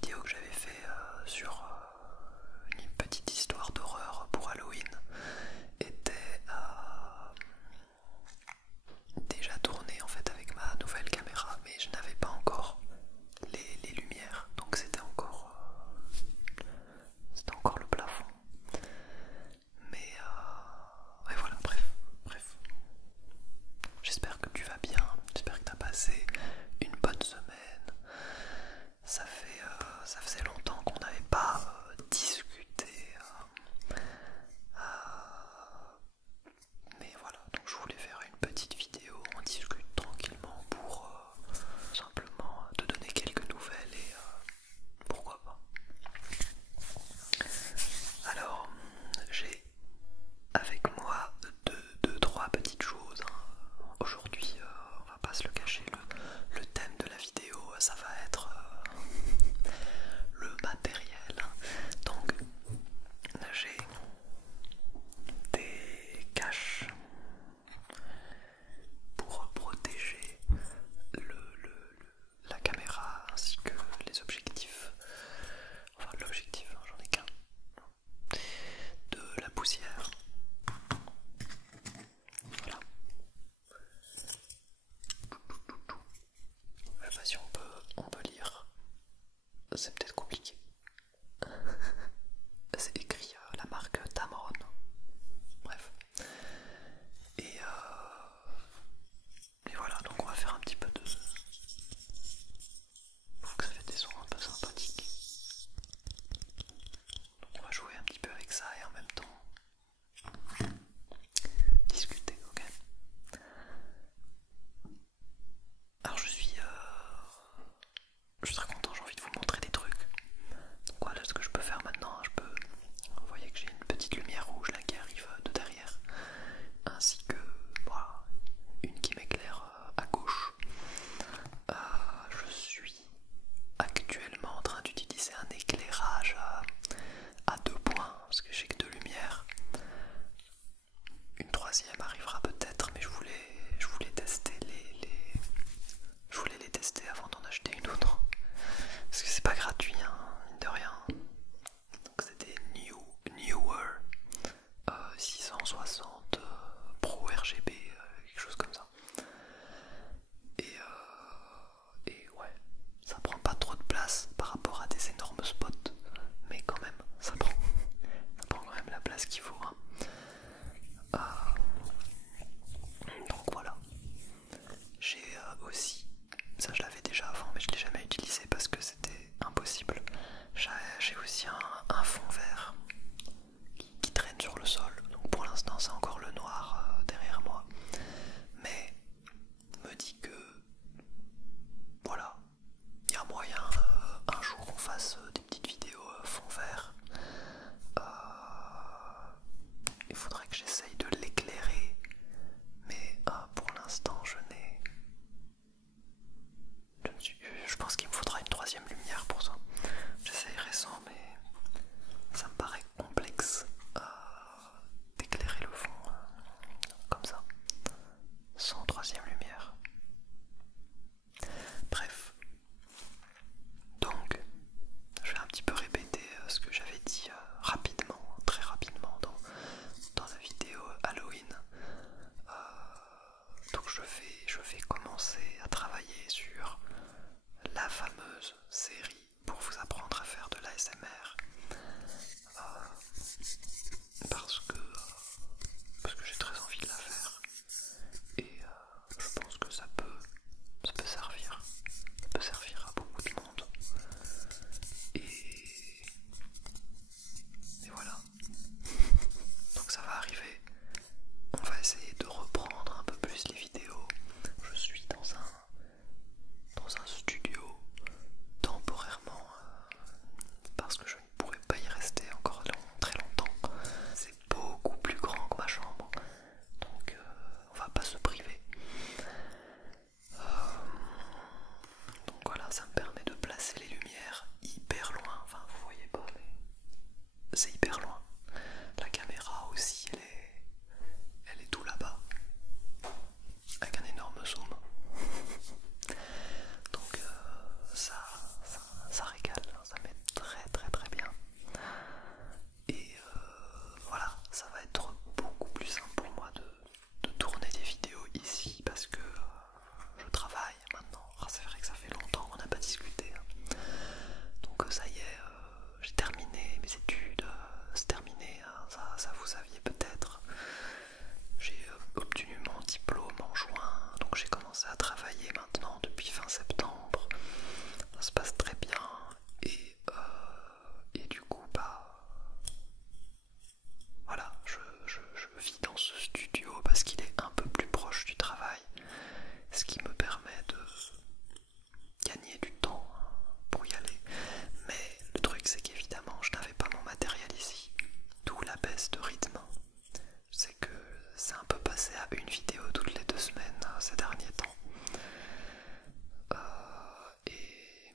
vidéo que j'avais fait sur une petite histoire d'horreur pour Halloween était déjà tournée en fait avec ma nouvelle caméra, mais je n'avais pas encore les lumières, donc c'était encore le plafond. Mais voilà, bref. J'espère que tu vas bien, j'espère que tu as passé une bonne semaine. Ça faisait longtemps qu'on n'avait pas discuté. Mais voilà, donc je voulais faire une petite vidéo, on discute tranquillement pour simplement te donner quelques nouvelles et pourquoi pas. Alors, j'ai avec moi deux, trois petites choses, hein. Aujourd'hui, on va pas se le cacher, le thème de la vidéo, ça va être le matériel. Donc, j'ai des caches pour protéger la caméra ainsi que les objectifs. Enfin, l'objectif, hein, j'en ai qu'un. De la poussière. Voilà. Bah, si on peut lire, c'est peut-être compliqué. C'est écrit la marque Tamron. Bref. Et voilà, donc on va faire un petit peu de... Faut que ça fait des sons un peu sympathiques. Donc on va jouer un petit peu avec ça et en même temps discuter, ok? Alors je suis très content, j'ai envie de vous montrer des trucs. Donc voilà ce que je peux faire maintenant, vous voyez que j'ai une petite lumière rouge là qui arrive de derrière, ainsi que voilà, une qui m'éclaire à gauche. Je suis actuellement en train d'utiliser un éclairage à deux points, parce que j'ai que deux lumières. Une troisième arrivera peut-être, mais je voulais tester je voulais les tester avant d'en acheter une autre. Parce que c'est pas gratuit, hein, mine de rien. Donc c'est des Newer 660 Pro RGB, quelque chose comme ça. Et ouais, ça prend pas trop de place par rapport à des énormes spots, mais quand même, ça prend quand même la place qu'il faut, hein. Donc voilà. J'ai aussi, ça je l'avais déjà avant, mais je l'ai jamais utilisé parce que c'était impossible. J'ai aussi un fond vert qui traîne sur le sol. Donc pour l'instant c'est encore le noir derrière moi. Mais me dit que voilà, il y a moyen un jour qu'on fasse des petites vidéos fond vert. Il faudrait que j'essaye de l'éclairer, mais pour l'instant je pense qu'il me faudra une troisième lumière pour ça. J'essayerai sans, mais ça me paraît complexe d'éclairer le fond comme ça, sans troisième lumière. Bref, donc je vais un petit peu répéter ce que j'avais dit rapidement, très rapidement dans la vidéo Halloween. Donc je vais commencer à travailler sur la fameuse série pour vous apprendre à faire de l'ASMR, parce que j'ai très envie de la faire et je pense que ça peut servir à beaucoup de monde et voilà. Donc ça va arriver. On va essayer de reprendre un peu plus les vidéos. Je suis dans un studio temporairement parce que je ne pourrais pas y rester encore très longtemps. maintenant depuis fin septembre. Ça se passe très bien et du coup voilà, je vis dans ce studio parce qu'il est un peu plus proche du travail, ce qui me permet de gagner du temps pour y aller. Mais le truc c'est qu'évidemment je n'avais pas mon matériel ici, d'où la baisse de rythme. C'est que c'est un peu passé à une vidéo toutes les 2 semaines ces derniers temps. Et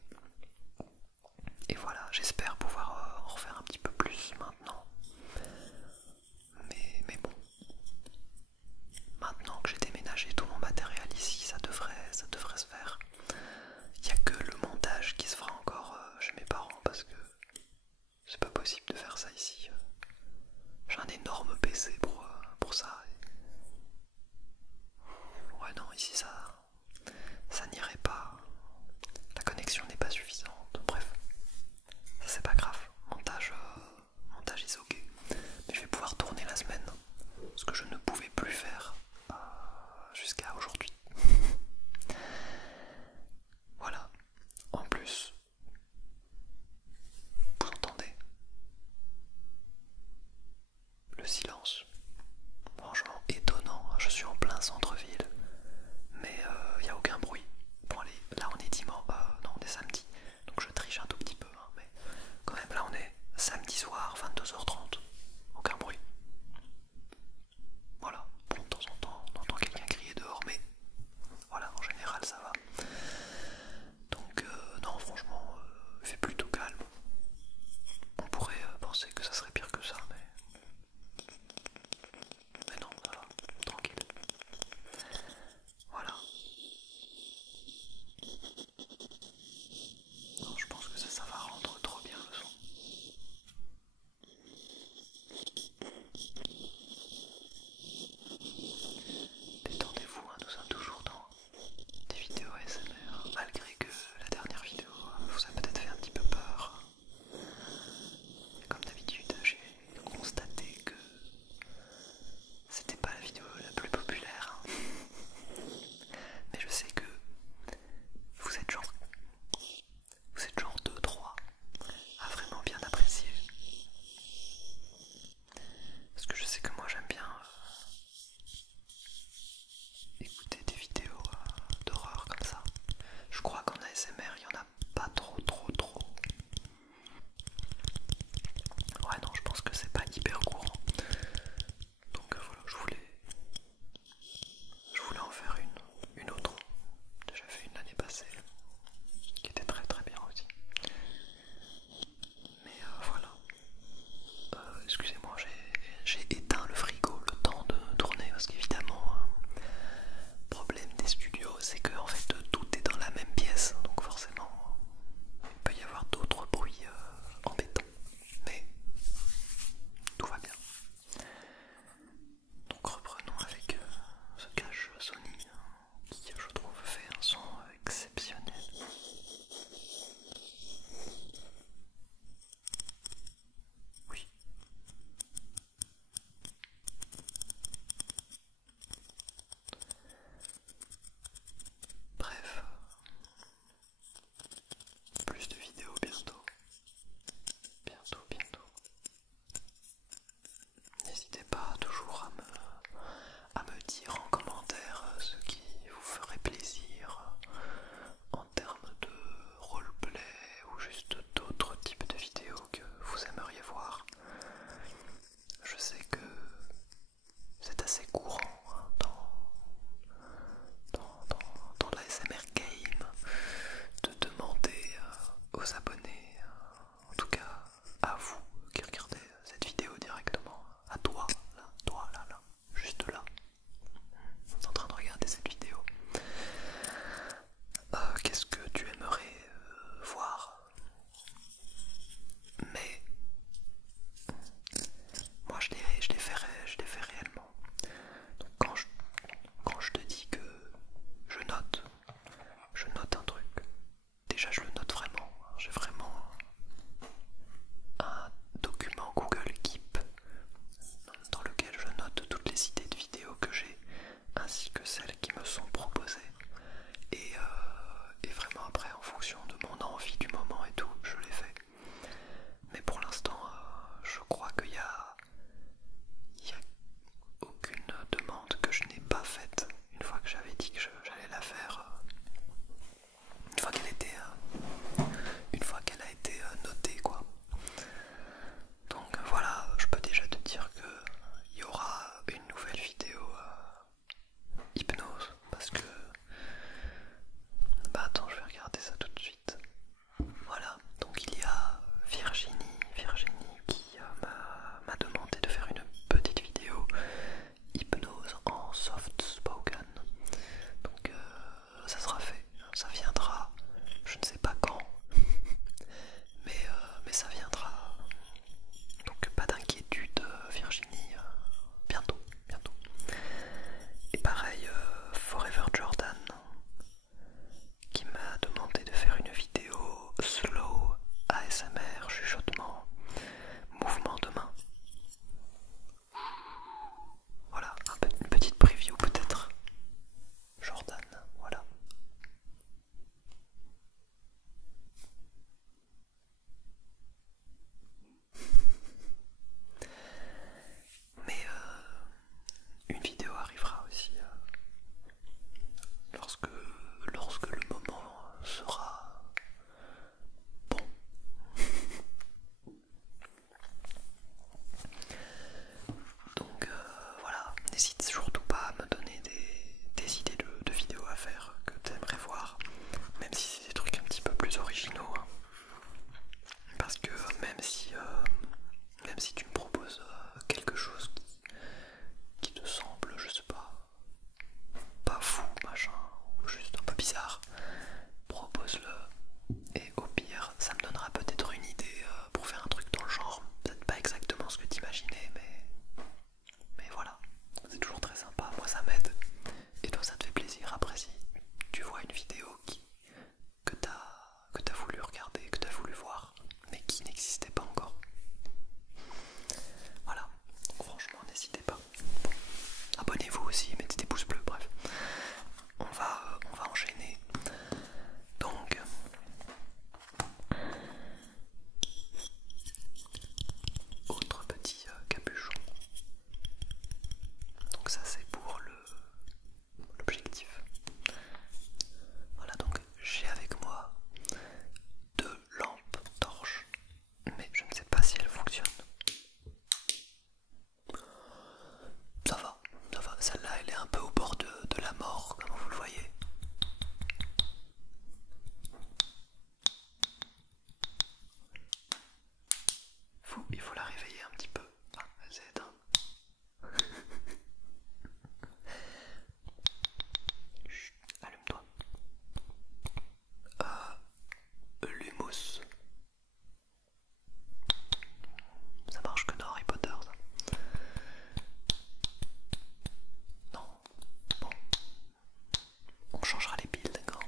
changera les piles, d'accord?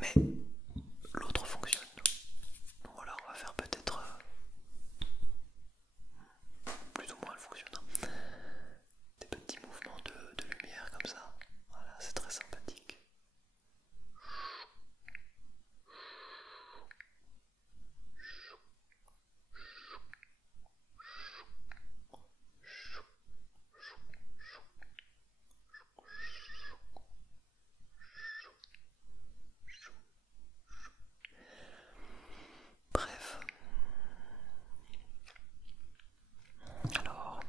Mais l'autre fonctionne. Donc voilà, on va faire peut-être plus ou moins elle fonctionne, hein. Des petits mouvements de lumière comme ça. Voilà, c'est très sympathique. Bref. Alors,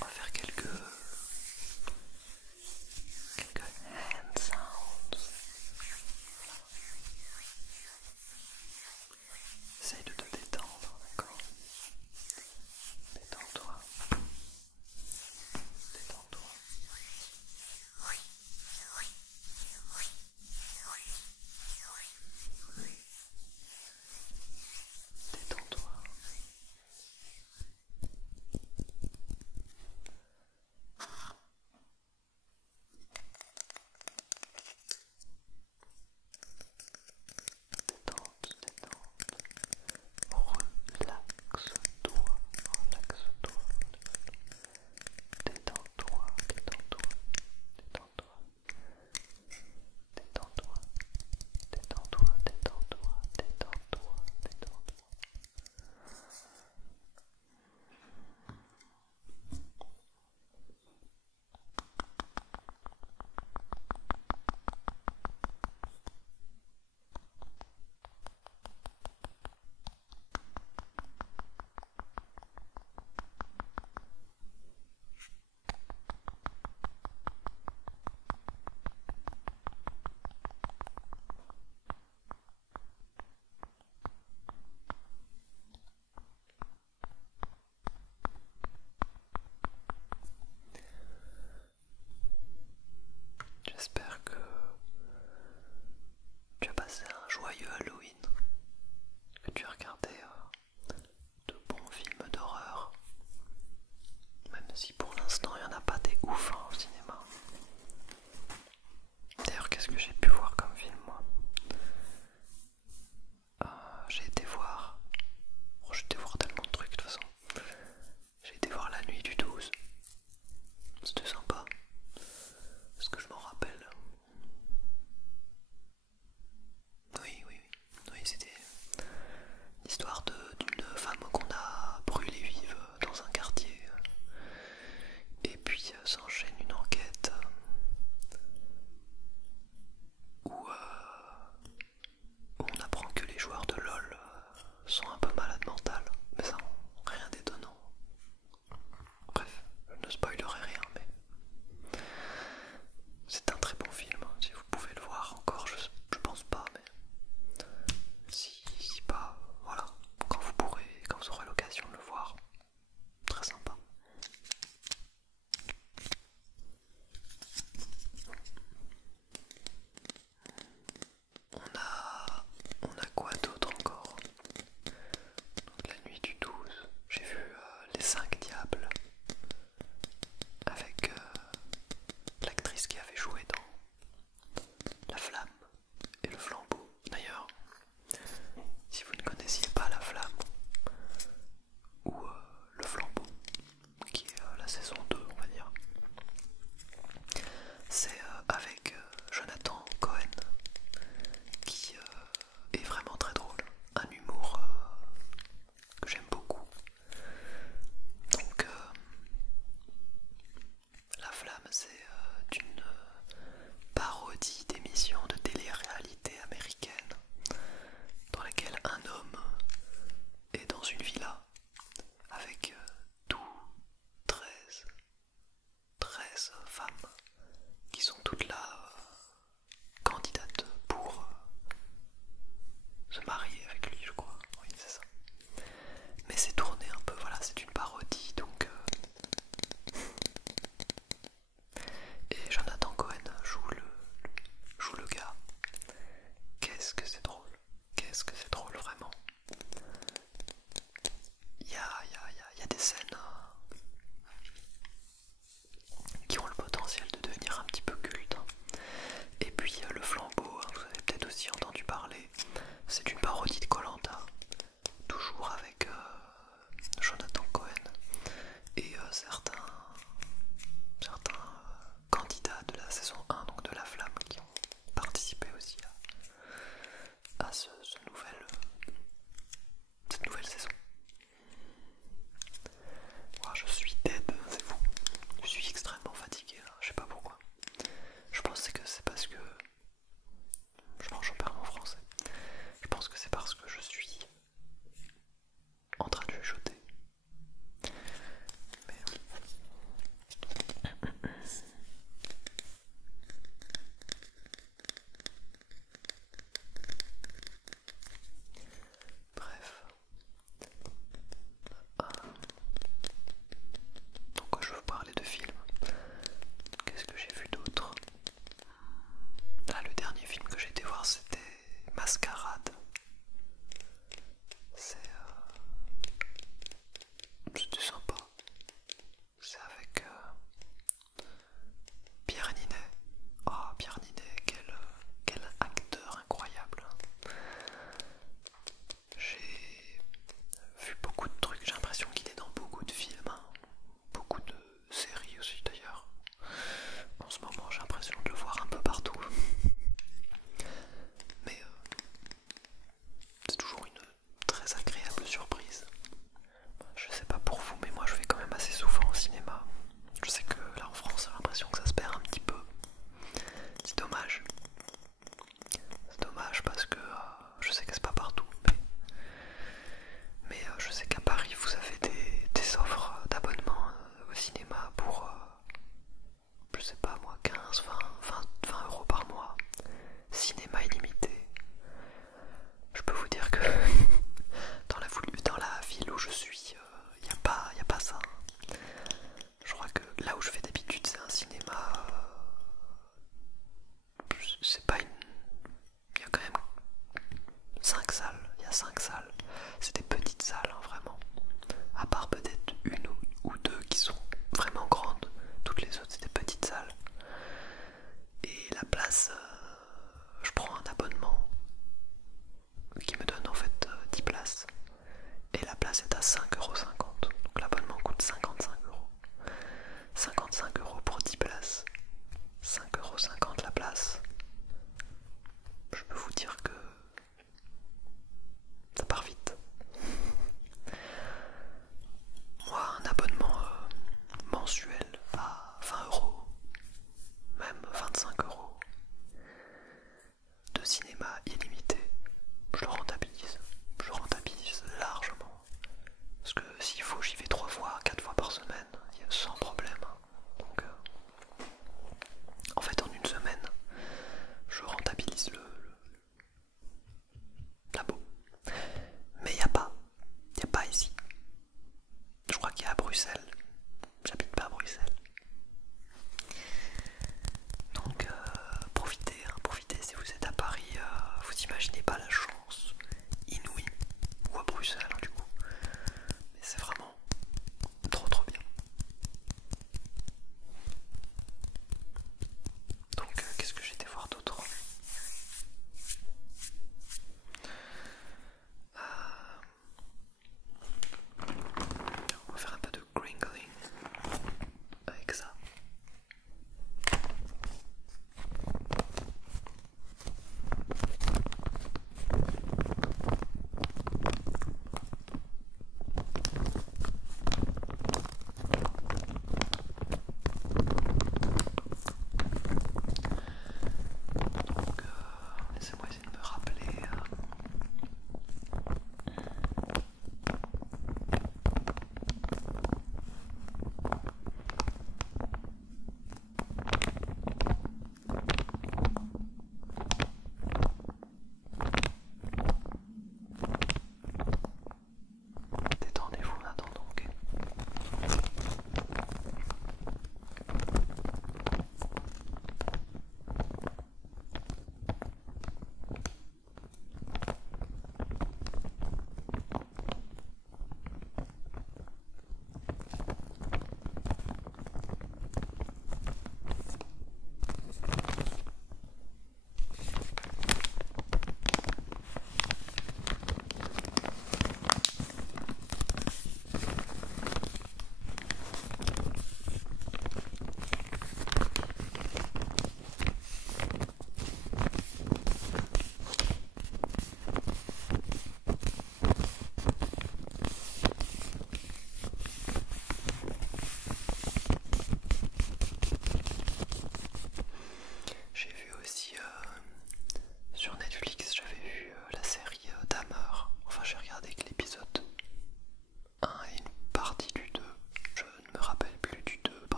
on va faire quelques hand sounds. Essaye de te détendre, d'accord? Détends-toi. Détends-toi. Détends-toi. Détente, détente. Relaxe-toi, relaxe-toi. Détends-toi, détends-toi, détends-toi. Détends-toi, détends-toi, détends-toi, détends-toi, détends-toi. J'espère que tu as passé un joyeux Halloween, que tu as regardé de bons films d'horreur, même si pour l'instant il n'y en a pas des ouf au cinéma. D'ailleurs, qu'est-ce que j'ai pu voir comme film, moi? J'ai été voir... Oh, j'ai été voir tellement de trucs de toute façon. J'ai été voir La Nuit du 12. C'était sympa. Est-ce que je m'en rappelle? Oui, oui, oui. Oui, c'était l'histoire d'une femme qu'on a brûlée vive dans un quartier. Et puis s'enchaîne une enquête où on apprend que les joueurs de LoL sont un peu malades mentales. Mais ça, rien d'étonnant. Bref, je ne spoilerai rien, mais c'est un très bon film, hein. Si vous pouvez le voir encore, je pense pas, mais si pas, voilà, quand vous aurez l'occasion de le voir, très sympa. On a quoi d'autre encore? Donc, La Nuit du 12, j'ai vu Les 5 Diables avec l'actrice qui avait joué dans La Flamme et le Flambeau. D'ailleurs, si vous ne connaissiez pas La Flamme ou le Flambeau, qui est la saison 2, on va dire, c'est avec Jonathan Cohen, qui est vraiment très drôle, un humour que j'aime beaucoup. Donc La Flamme, c'est une parodie d'émission de télé-réalité américaine dans laquelle un homme est dans une villa avec tout 13 femmes qui sont toutes là candidates pour se marier avec lui, je crois. Oui, c'est ça. Mais c'est tourné un peu, voilà, c'est une parodie, donc Pierre Ninet. Ah, Pierre Ninet, quel acteur incroyable. J'ai vu beaucoup de trucs, j'ai l'impression qu'il est dans beaucoup de films, hein. Beaucoup de séries aussi d'ailleurs. En ce moment j'ai l'impression de le voir un peu partout. Mais c'est toujours une très agréable surprise. Je sais pas pour vous, mais moi je vais quand même assez souvent au cinéma. Je sais que là en France j'ai l'impression que ça se perd un petit peu.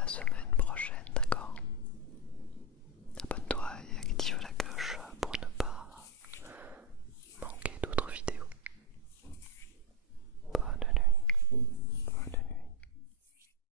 la semaine.